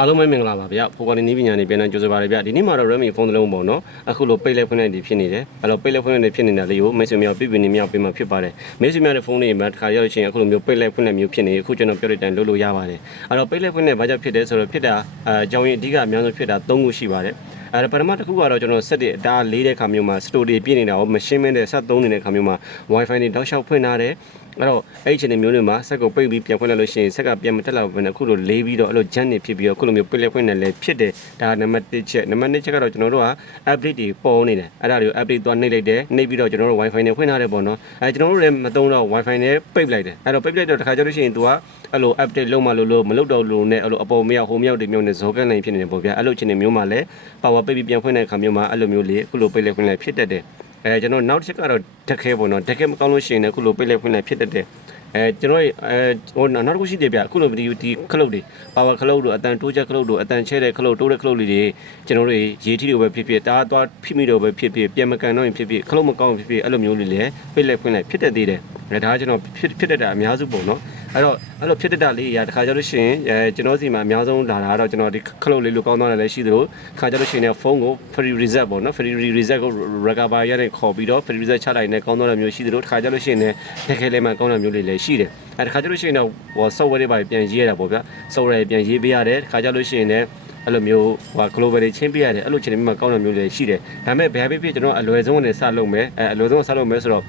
အားလုံးပဲမင်္ဂလာပါဗျဖိုကွာလီနီးပညာနေပြန်နေကြိုဆိုပါရဗျဒီနေ့မှာတော့ Redmi ဖုန်းတစ်လုံးပေါ့နော်အခုလိုပိတ်လိုက်ဖွင့်လိုက်နေဖြစ်နေတယ်အဲ့တော့ပိတ်လိုက်ဖွင့်လိုက်နေဖြစ်နေတာလေးကိုမိတ်ဆွေများပြပြနေမြောက်ပေးမှဖြစ်ပါတယ်မိတ်ဆွေများတဲ့ဖုန်းလေးမှာတစ်ခါရောက်လို့ရှိရင်အခုလိုမျိုးပိတ်လိုက်ဖွင့်လိုက်မျိုးဖြစ်နေအခုကျွန်တော်ပြောတဲ့အတိုင်းလုပ်လို့ရပါတယ်အဲ့တော့ပိတ်လိုက်ဖွင့်လိုက်ဘာကြောင့်ဖြစ်တယ်ဆိုတော့ဖြစ်တာအဲအကြောင်းရင်းအဓိကအများဆုံးဖြစ်တာ၃ခုရှိပါတယ် အဲဒါပထမတစ်ခုကတော့ကျွန်တော်ဆက်တဲ့အတားလေးတဲ့ခါမျိုးမှာ store တွေပြည့်နေတာရောမရှင်းမင်းတဲ့ဆက်သုံးနေတဲ့ခါမျိုးမှာ Wi-Fi တွေတောက်လျှောက်ဖွင့်ထားတယ်အဲ့တော့အဲ့ဒီအချိန်တွေမျိုးတွေမှာစက်ကိုပိတ်ပြီးပြန်ဖွင့်လိုက်လို့ရှိရင်စက်ကပြန်မတက်လာဘူးပဲနဲ့အခုလိုလေးပြီးတော့အဲ့လိုဂျန်နေဖြစ်ပြီးတော့အခုလိုမျိုးပိတ်လက်ဖွင့်နေလဲဖြစ်တယ်ဒါနံပါတ်1ချက်နံပါတ်2ချက်ကတော့ကျွန်တော်တို့က update တွေပေါ်နေတယ်အဲ့ဒါတွေကို update သွားနှိပ်လိုက်တယ်နှိပ်ပြီးတော့ကျွန်တော်တို့ Wi-Fi နဲ့ဖွင့်ထားတယ်ပေါ့နော်အဲကျွန်တော်တို့လည်းမသုံးတော့ Wi-Fi နဲ့ပိတ်လိုက်တယ်အဲ့တော့ပိတ်လိုက်တော့တစ်ခါကျလို့ရှိရင် तू ကအဲ့လို update လုပ်မှလို့လို့မလုပ်တော့လို့နဲ့အဲ့လိုအပေါ်မရောက်ဟိုမရောက်ဒီမျိုးနဲ့ဇောကန်နိုင်ဖြစ်နေတယ်ပေါ့ဗျာအဲ့လိုချင်းနေမျိုးမှာလည်း power ပိတ်ပြီးပြန်ဖွင့်တဲ့အခါမျိုးမှာအဲ့လိုမျိုးလေးအခုလိုပိတ်လိုက်ဖွင့်လိုက်ဖြစ်တတ်တယ်အဲကျွန်တော်နောက်တစ်ချက်ကတော့ဓက်ခဲပေါ့နော်ဓက်ခဲမကောင်းလို့ရှိရင်လည်းအခုလိုပိတ်လိုက်ဖွင့်လိုက်ဖြစ်တတ်တယ်အဲကျွန်တော်အဲဟိုနောက်တစ်ခုရှိတယ်ဗျအခုလိုဒီဒီခလုတ်တွေပါဝါခလုတ်တို့အတန်တိုးချက်ခလုတ်တို့အတန်ချဲတဲ့ခလုတ်တိုးတဲ့ခလုတ်လေးတွေကျွန်တော်တို့ရေထီတွေပဲဖြစ်ဖြစ်တားသွားဖိမိတော့ပဲဖြစ်ဖြစ်ပြန်မကန်တော့ရင်ဖြစ်ဖြစ်ခလုတ်မကောင်းဖြစ်ဖြစ်အဲ့လိုမျိုးလေးလည်းပိတ်လိုက်ဖွင့်လိုက်ဖြစ်တတ်သေးတယ်အဲဒါကကျွန်တော်ဖြစ်ဖြစ်တတ်တာအများစုပေါ့နော် အဲ့တော့အဲ့လိုဖြစ်တတ်တာလေးရာတခါကြလို့ရှိရင်အဲကျွန်တော်စီမှာအများဆုံးလာတာကတော့ကျွန်တော်ဒီခလုတ်လေးလိုကောင်းသွားတယ်လည်းရှိသလိုခါကြလို့ရှိရင်ဖုန်းကို free reset ပေါ့နော် free reset ကို recover ရတဲ့ခေါ်ပြီးတော့ free reset ချလိုက်နေကောင်းသွားတဲ့မျိုးရှိသလိုတခါကြလို့ရှိရင်လည်းတကယ်လည်းမှကောင်းတဲ့မျိုးလေးလည်းရှိတယ်အဲတခါကြလို့ရှိရင်တော့ဟို software တွေပါပြန်ရေးရတာပေါ့ဗျာ software တွေပြန်ရေးပေးရတယ်တခါကြလို့ရှိရင်လည်းအဲ့လိုမျိုးဟို global တွေချင်းပေးရတယ်အဲ့လိုချင်းတွေမှာကောင်းတဲ့မျိုးလေးရှိတယ်ဒါပေမဲ့ဘယ်ဖြစ်ဖြစ်ကျွန်တော်အလွယ်ဆုံးနဲ့စလုပ်မယ်အဲအလွယ်ဆုံးစလုပ်မယ်ဆိုတော့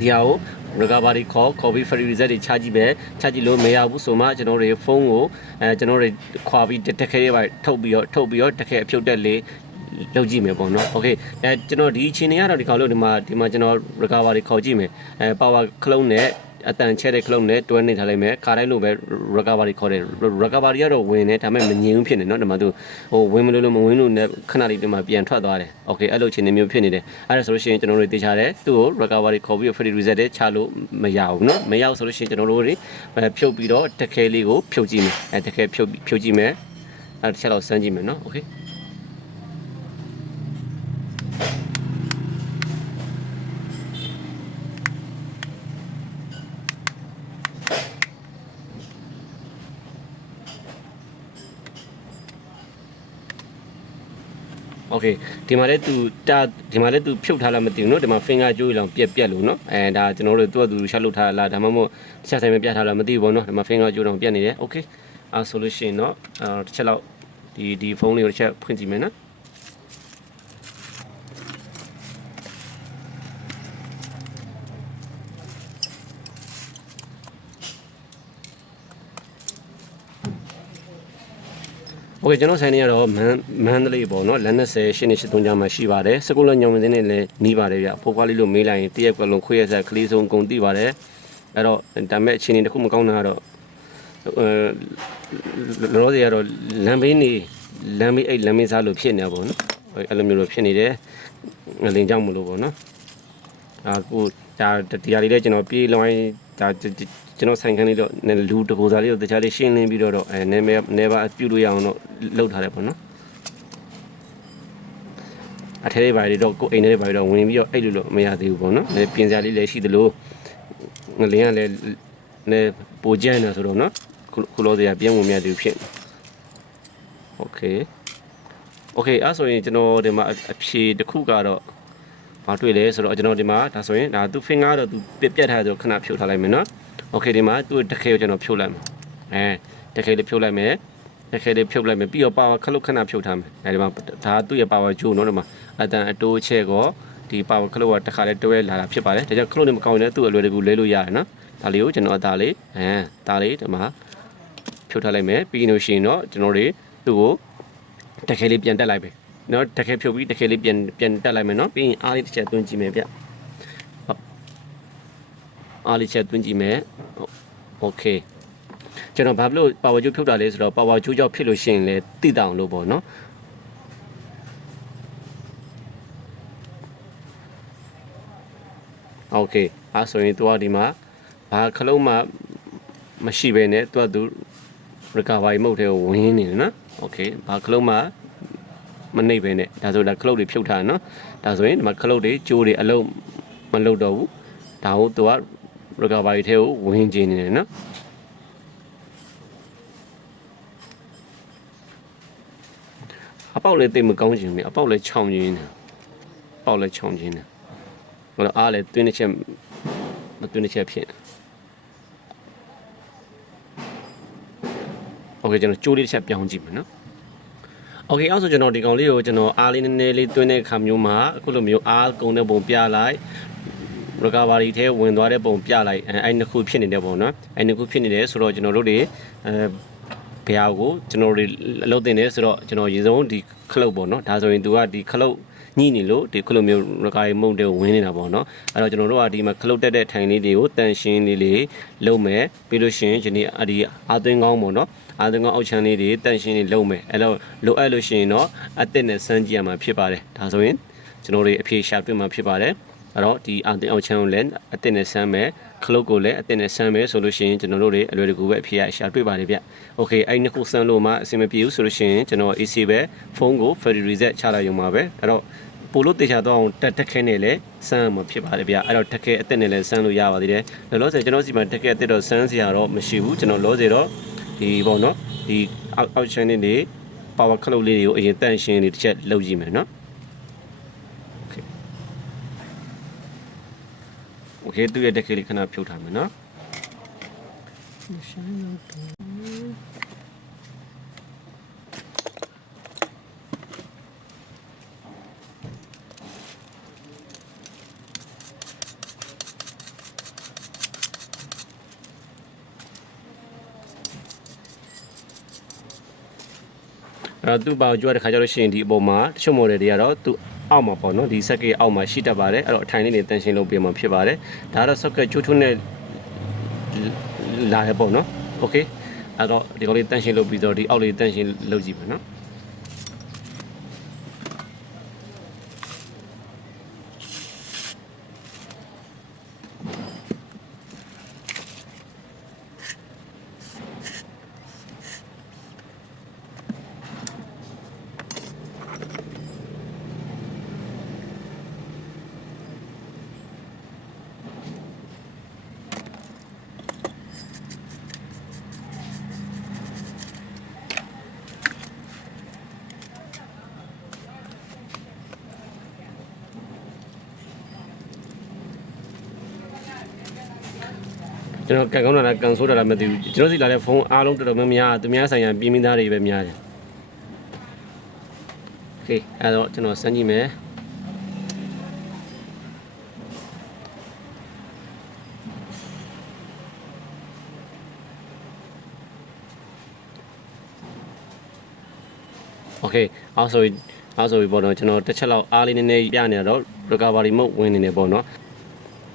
ဒီဟာကို recovery call copy free reset တွေချကြည့်ပဲချကြည့်လို့မရဘူးဆိုမှကျွန်တော်တို့ဖုန်းကိုအဲကျွန်တော်တို့ခွာပြီးတက်ခဲရပါထုတ်ပြီးတော့ထုတ်ပြီးတော့တက်ခဲအဖြုတ်တက်လေးလုပ်ကြည့်မယ်ပေါ့နော်။ Okay အဲကျွန်တော်ဒီအချိန်တွေကတော့ဒီကောင်လို့ဒီမှာဒီမှာကျွန်တော် recovery ခေါ်ကြည့်မယ်။အဲ power clone နဲ့ အတန်ချဲတဲ့ clone နဲ့တွဲနေထားလိုက်မယ်။ခါတိုင်းလိုပဲ recovery ခေါ်တယ်။ recovery ကတော့ဝင်တယ်ဒါပေမဲ့မငြင်းဘူးဖြစ်နေနော်ဒီမှာသူဟိုဝင်မလို့လို့မဝင်လို့နဲ့ခဏလေးဒီမှာပြန်ထွက်သွားတယ်။ Okay အဲ့လိုအချိန်တွေမျိုးဖြစ်နေတယ်။အဲ့ဒါဆိုလို့ရှိရင်ကျွန်တော်တို့သိချတယ်သူ့ကို recovery ခေါ်ပြီး free reset တဲ့ချလို့မရဘူးနော်။မရဘူးဆိုလို့ရှိရင်ကျွန်တော်တို့တွေဖြုတ်ပြီးတော့တက်ခဲလေးကိုဖြုတ်ကြည့်မယ်။အဲတက်ခဲဖြုတ်ဖြုတ်ကြည့်မယ်။အဲ့တစ်ချက်တော့စမ်းကြည့်မယ်နော်။ Okay โอเคဒီမှာလည်း तू တာဒီမှာလည်း तू ဖြုတ်ထားလားမသိဘူးเนาะဒီမှာ finger ကြိုးလောင်ပြက်ပြက်လို့เนาะအဲဒါကျွန်တော်တို့သူ့အတူရှာလုပ်ထားလားဒါမှမဟုတ်တခြားဆိုင်မပြထားလားမသိဘူးပေါ့เนาะဒီမှာ finger ကြိုးလောင်ပြက်နေတယ်โอเคအဲဆိုလို့ရှိရင်เนาะအဲတစ်ချက်လောက်ဒီဒီဖုန်းလေးကိုတစ်ချက်ဖွင့်ကြည့်မယ်နော် โอเคကျွန်တော်ဆိုင်နေရတော့မန်မန္တလေးပေါ့နော်လက်နဲ့10ရှင်းနေ83ကျမ်းမှာရှိပါတယ်စကုလညောင်မင်းနဲ့လည်းနီးပါတယ်ဗျဖိုးခွားလေးလို့မေးလိုက်ရင်တရက်ကွက်လုံးခွေးရဆက်ကလေးဆုံးအကုန်သိပါတယ်အဲ့တော့ဒါမဲ့အချိန်တစ်ခုမကောင်းတာကတော့အဲလောလောဆယ်ကတော့လမ်းဘေးနေလမ်းဘေးအဲ့လမ်းဘေးစားလို့ဖြစ်နေတာပေါ့နော်အဲ့လိုမျိုးလို့ဖြစ်နေတယ်ငလင်ကြောင့်မလို့ပေါ့နော်အာကိုဒါဒီဟာလေးလည်းကျွန်တော်ပြေးလွှိုင်း ဒါကျွန်တော်ဆိုင်ခန်းလေးတော့လူတကူစားလေးတော့တခြားလေးရှင်းလင်းပြီးတော့အဲနေမနေပါပြုတ်လို့ရအောင်တော့လုပ်ထားတယ်ပေါ့နော်အထဲလေးပါလေးတော့ကိုအိမ်ထဲလေးပါလေးတော့ဝင်ပြီးတော့အဲ့လိုလိုမရသေးဘူးပေါ့နော်။ပြင်စရာလေးလည်းရှိသလိုငလင်းကလည်းနဲ့ပိုကျန်တယ်ဆိုတော့နော်ခုလောစရာပြန်ဝင်မရသေးဘူးဖြစ်။ Okay. Okay အဲ့ဆိုရင်ကျွန်တော်ဒီမှာအဖြေတစ်ခုကတော့ ဘာတွေ့လဲဆိုတော့ကျွန်တော်ဒီမှာဒါဆိုရင်ဒါသူ finger တော့သူပြက်ပြက်ထားဆိုခဏဖြုတ်ထားလိုက်မယ်နော်โอเคဒီမှာသူ့တခဲကိုကျွန်တော်ဖြုတ်လိုက်မယ်အဲတခဲလေးဖြုတ်လိုက်မယ်တခဲလေးဖြုတ်လိုက်မယ်ပြီးတော့ပါဝါခလုတ်ခဏဖြုတ်ထားမယ်အဲဒီမှာဒါသူ့ရဲ့ပါဝါဂျိုးနော်ဒီမှာအတန်အတိုးချက်ကောဒီပါဝါခလုတ်ကတစ်ခါလေးတွဲလာတာဖြစ်ပါတယ်ဒါကြောင့်ခလုတ်နဲ့မကောင်းရင်သူ့အလွယ်တကူလဲလို့ရတယ်နော်ဒါလေးကိုကျွန်တော်အသားလေးအဲဒါလေးဒီမှာဖြုတ်ထားလိုက်မယ်ပြီးလို့ရှိရင်တော့ကျွန်တော်တွေသူ့ကိုတခဲလေးပြန်တက်လိုက်ပဲ နော်တခဲဖြုတ်ပြီးတခဲလေးပြန်ပြန်တက်လိုက်မယ်နော်ပြီးရင်အားလေးတစ်ချက်သွင်းကြည့်မယ်ဗျအားလေးချက်သွင်းကြည့်မယ်โอเคကျွန်တော်ဘာဖြစ်လို့ပါဝါကျိုးဖြုတ်တာလဲဆိုတော့ပါဝါကျိုးကြောင့်ဖြစ်လို့ရှိရင်လေတိတောင်လို့ပေါ့နော်โอเคအဲဆိုရင်သူကဒီမှာဘာခလုံးမှမရှိဘဲနဲ့သူကသူ recovery mode ထဲကိုဝင်နေတယ်နော်โอเคဘာခလုံးမှ မနှိပ်ပဲနဲ့ဒါဆိုဒါခလုတ်တွေဖြုတ်ထားနော်ဒါဆိုရင်ဒီမှာခလုတ်တွေကျိုးတွေအလုံးမလုပ်တော့ဘူးဒါကိုသူက recovery ထဲကိုဝင်ကျင်နေတယ်နော် အပေါက်လည်းတိတ်မကောင်းချင်ဘူးအပေါက်လည်းချောင်းချင်းတယ်အပေါက်လည်းချောင်းချင်းတယ်ဟိုတော့အားလည်းတွင်းတစ်ချက်မတွင်းတစ်ချက်ဖြစ်နေโอเคကျွန်တော်ကြိုးလေးတစ်ချက်ပြောင်းကြည့်မယ်နော် โอเคအဲ့ဆိုကျွန်တော်ဒီကောင်လေးကိုကျွန်တော်အားလေးနည်းနည်းလေးတွင်းတဲ့ခါမျိုးမှာအခုလိုမျိုးအားကုံတဲ့ပုံပြလိုက် recovery ထဲဝင်သွားတဲ့ပုံပြလိုက်အဲအဲ့နှစ်ခုဖြစ်နေတဲ့ပုံနော်အဲ့နှစ်ခုဖြစ်နေတယ်ဆိုတော့ကျွန်တော်တို့တွေအဲ ဘယ်ဟာကိုကျွန်တော်တို့အလုပ်တင်နေဆိုတော့ကျွန်တော်ရေစုံဒီခလုတ်ပေါ့နော်ဒါဆိုရင်သူကဒီခလုတ်ညှိနေလို့ဒီခလုတ်မျိုး recovery မုံတဲ့ဝင်နေတာပေါ့နော်အဲ့တော့ကျွန်တော်တို့ကဒီမှာခလုတ်တက်တဲ့ထိုင်လေးတွေကိုတန်ရှင်းလေးလေးလုပ်မယ်ပြီးလို့ရှိရင်ဒီနေ့အဒီအာသွင်းကောင်းပေါ့နော်အာသွင်းကောင်းအောက်ချမ်းလေးတွေတန်ရှင်းလေးလုပ်မယ်အဲ့တော့လိုအပ်လို့ရှိရင်တော့အသက်နဲ့စမ်းကြည့်ရမှာဖြစ်ပါတယ်ဒါဆိုရင်ကျွန်တော်တို့အဖြေရှာတွေ့မှာဖြစ်ပါတယ်အဲ့တော့ဒီအောင်တင်အောင်ချမ်းကိုလည်းအတင်နဲ့ဆမ်းမယ် ခလုတ်ကိုလည်းအတင်နဲ့ဆမ်းမယ်ဆိုလို့ရှိရင်ကျွန်တော်တို့တွေအလွယ်တကူပဲအဖြေရရှာတွေ့ပါတယ်ဗျ။ Okay အဲ့ဒီနှစ်ခုဆမ်းလို့မှအဆင်မပြေဘူးဆိုလို့ရှိရင်ကျွန်တော် AC ပဲဖုန်းကို Ferry Reset ချလိုက်ရုံပါပဲ။အဲ့တော့ပိုလို့တေချာတော့အောင်တက်တက်ခဲနဲ့လည်းဆမ်းမှာဖြစ်ပါတယ်ဗျ။အဲ့တော့တက်ခဲအတင်နဲ့လည်းဆမ်းလို့ရပါသေးတယ်။လောလောဆယ်ကျွန်တော်စီမှာတက်ခဲအတင်တော့ဆမ်းစရာတော့မရှိဘူးကျွန်တော်လောဆယ်တော့ဒီပေါ့နော်ဒီအောက်အောက်ချမ်းနေ power ခလုတ်လေးတွေကိုအရင်တန့်ရှင်းလေးတစ်ချက်လုပ်ကြည့်မယ်နော်။ Okay သူ့ရဲ့တက်ကလေးခဏဖြုတ်ထားမယ်နော်အဲ့တော့သူ့ဘာကိုကြွားတဲ့ခါကျလို့ရှိရင်ဒီအပေါ်မှာတချို့ model တွေကတော့သူ အောက်မှာပေါ့နော်ဒီ socket အောက်မှာရှိတတ်ပါတယ်အဲ့တော့အထိုင်လေးတွေတန်ရှင်းလုပ်ပေးမှာဖြစ်ပါတယ်ဒါကတော့ socket ချိုးချိုးနဲ့လာရပေါ့နော် okay အဲ့တော့ဒီကောင်လေးတန်ရှင်းလုပ်ပြီးတော့ဒီအောက်လေးတန်ရှင်းလုပ်ကြည့်ပါနော် ကျွန်တော်ကန်ကောင်းတာလားကန်ဆိုးတာလားမသိဘူးကျွန်တော်စီလာတဲ့ဖုန်းအားလုံးတော်တော်များများသူများဆိုင်ရာပြည်မိသားတွေပဲများတယ်โอเคအဲ့တော့ကျွန်တော်စမ်းကြည့်မယ်โอเคအားဆိုအားဆိုပေါ့နော်ကျွန်တော်တစ်ချက်လောက်အားလေးနည်းနည်းပြနေတော့ recovery mode ဝင်နေတယ်ပေါ့နော်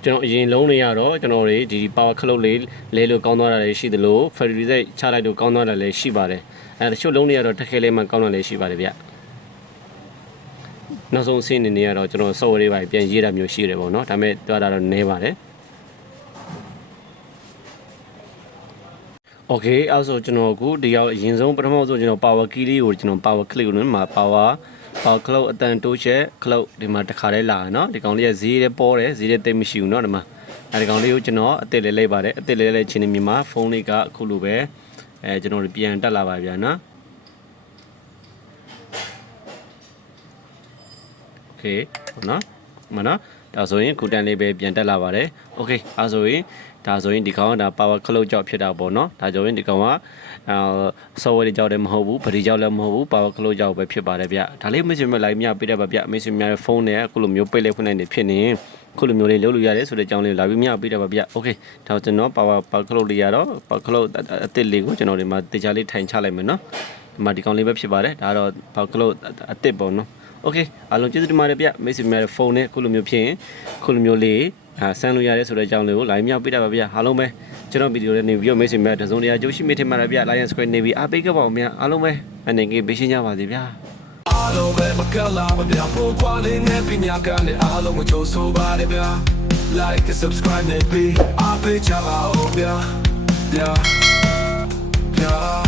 ကျွန်တော်အရင်လုံးတွေကတော့ကျွန်တော်တွေဒီ power cloud လေးလဲလို့ကောင်းသွားတာလည်းရှိသလို ferry reset ချလိုက်လို့ကောင်းသွားတာလည်းရှိပါတယ်အဲတချို့လုံးတွေကတော့တစ်ခဲလေးမှကောင်းတာလည်းရှိပါတယ်ဗျနောက်ဆုံးအဆင့်အနေနဲ့ကတော့ကျွန်တော် software တွေပါပြန်ရေးတာမျိုးရှိတယ်ပေါ့နော်ဒါပေမဲ့တွားတာတော့နည်းပါတယ်โอเคအဲ့ဆိုကျွန်တော်အခုဒီရောက်အရင်ဆုံးပထမဆုံးကျွန်တော် power key လေးကိုကျွန်တော် power click ကိုမှာ power power cloud အတန်တိုးချက် cloud ဒီမှာတစ်ခါလေးလာတယ်เนาะဒီကောင်လေးကဈေးလေးပေါ်တယ်ဈေးလေးတိတ်မရှိဘူးเนาะဒီမှာအဲဒီကောင်လေးကိုကျွန်တော်အစ်စ်လေးလိုက်ပါတယ်အစ်စ်လေးလိုက်ချင်းနေမြန်မာဖုန်းလေးကအခုလိုပဲအဲကျွန်တော်ပြန်တက်လာပါဗျာเนาะโอเคဟုတ်เนาะ မနော်ဒါဆိုရင်ခုတန်လေးပဲပြန်တက်လာပါတယ်โอเคအဲဆိုရင်ဒါဆိုရင်ဒီကောင်ကဒါ power cloud ကြောက်ဖြစ်တာပေါ့နော်ဒါကြောင့်ဒီကောင်ကအာ software ကြောက်တယ်မဟုတ်ဘူးဗရီကြောက်လည်းမဟုတ်ဘူး power cloud ကြောက်ပဲဖြစ်ပါတယ်ဗျဒါလေးမရှိမလိုက်မြပေးတယ်ပါဗျမရှိများရဲ့ဖုန်းနဲ့အခုလိုမျိုးပိတ်လိုက်ဖွင့်လိုက်နေဖြစ်နေခုလိုမျိုးလေးလုပ်လို့ရတယ်ဆိုတဲ့အကြောင်းလေးလာပြီးမြပေးတယ်ပါဗျโอเคဒါကျွန်တော် power power cloud လေးရတော့ power cloud အသစ်လေးကိုကျွန်တော်ဒီမှာတေချာလေးထိုင်ချလိုက်မယ်နော်ဒီမှာဒီကောင်လေးပဲဖြစ်ပါတယ်ဒါတော့ power cloud အသစ်ပေါ့နော် โอเคအားလုံးကျေးဇူးတင်ပါတယ်ဗျမိတ်ဆွေများရဲ့ဖုန်းနဲ့ခုလိုမျိုးဖြစ်ရင်ခုလိုမျိုးလေးအာဆန်းလို့ရတယ်ဆိုတဲ့အကြောင်းလေးကို line မြောက်ပေးတာပါဗျအားလုံးပဲကျွန်တော်ဗီဒီယိုလေးနေပြီးတော့မိတ်ဆွေများတစုံတရာကြိုးရှိမိထင်ပါတယ်ဗျ Lion Square နေပြီးအားပေးခဲ့ပါဦးဗျအားလုံးပဲအနေငယ်ပေးရှင်းကြပါစေဗျာ အားလုံးပဲမကလာမပြဖို့ကွာလေးနဲ့ပညာကလည်းအားလုံးကိုကြိုးဆိုပါရဗျာ like and subscribe နဲ့ပြီးအားပေးချပါဦးဗျာ yeah yeah